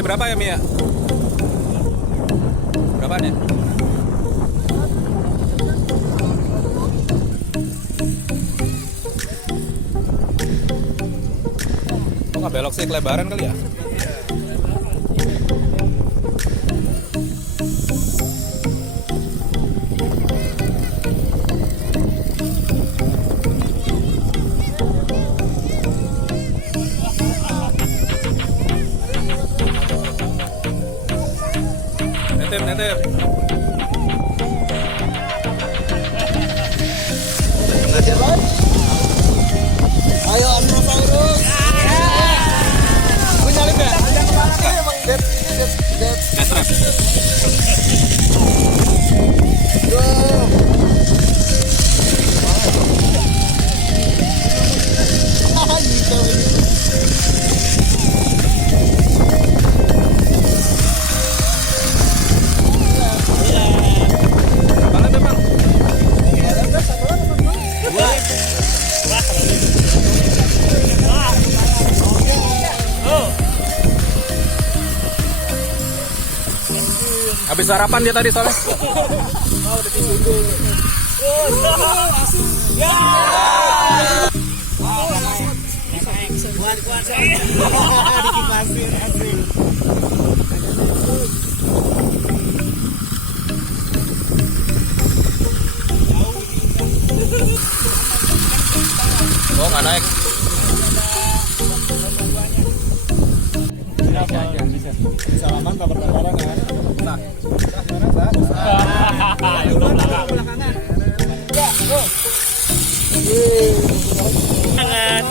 Berapa ya Mia? Berapaan ya? Kok nggak belok sih, kelebaran kali ya? Netep. Ayo Androsaurus. Gue nyalip ya. Emang dead. Habis sarapan dia tadi soalnya. Oh, nggak naik. Salaman tak bertamparan kan? Nah, belakangan. Ya, go. Tangan.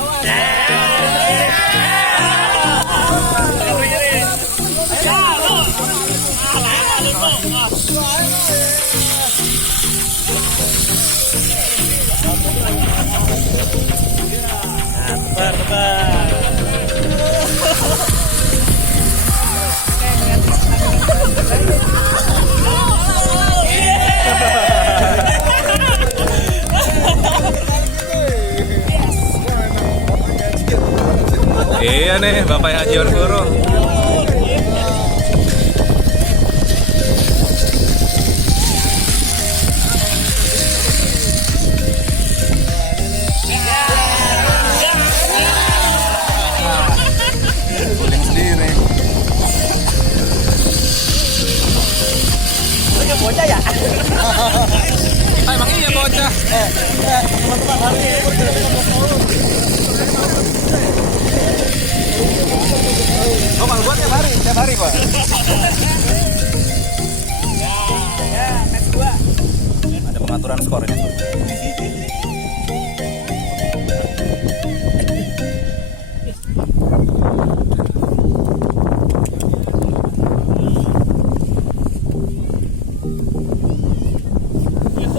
Iya nih, Bapak Haji Guru. Guling sendiri. Lu bocah ya? Kita emang iya bocah. Teman-teman hari ini ikut 15 tahun. Oh, kalau gua tiap hari gua. Ya, match gua. Ada pengaturan skor ini.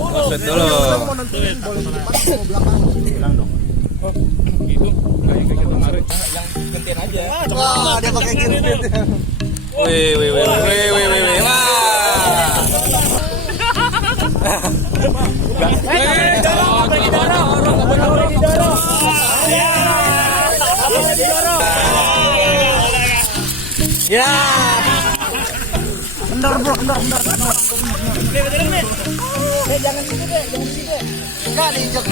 Offset dulu. Mau nentuin boleh di depan atau belakang? Bilang dong. Oh, gitu. Kayak kita kemarin yang gantian aja. Wah, dia pakai genset. Wih. Wah. Ya. Bentar. Jangan gitu deh. Enggak diinjek.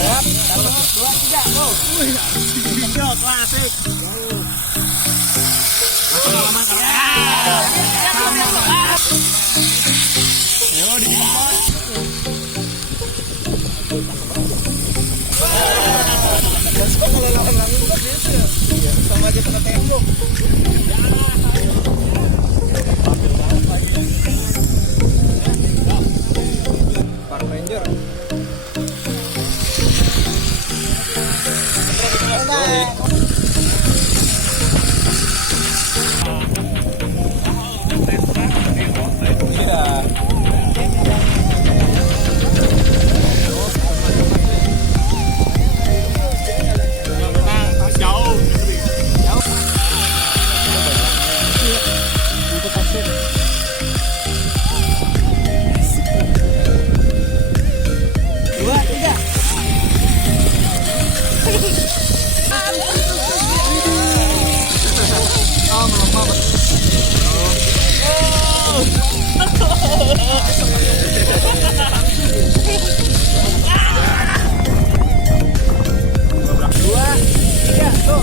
Siap, 1, 2, 3, go. Video klasik. Ayo digempat. Kalau lawan-lawan juga gitu ya. Iya, sama aja kena tembok. Park Ranger. Jauh. Dua, tiga. Oh, melemah. Dua, tiga, go.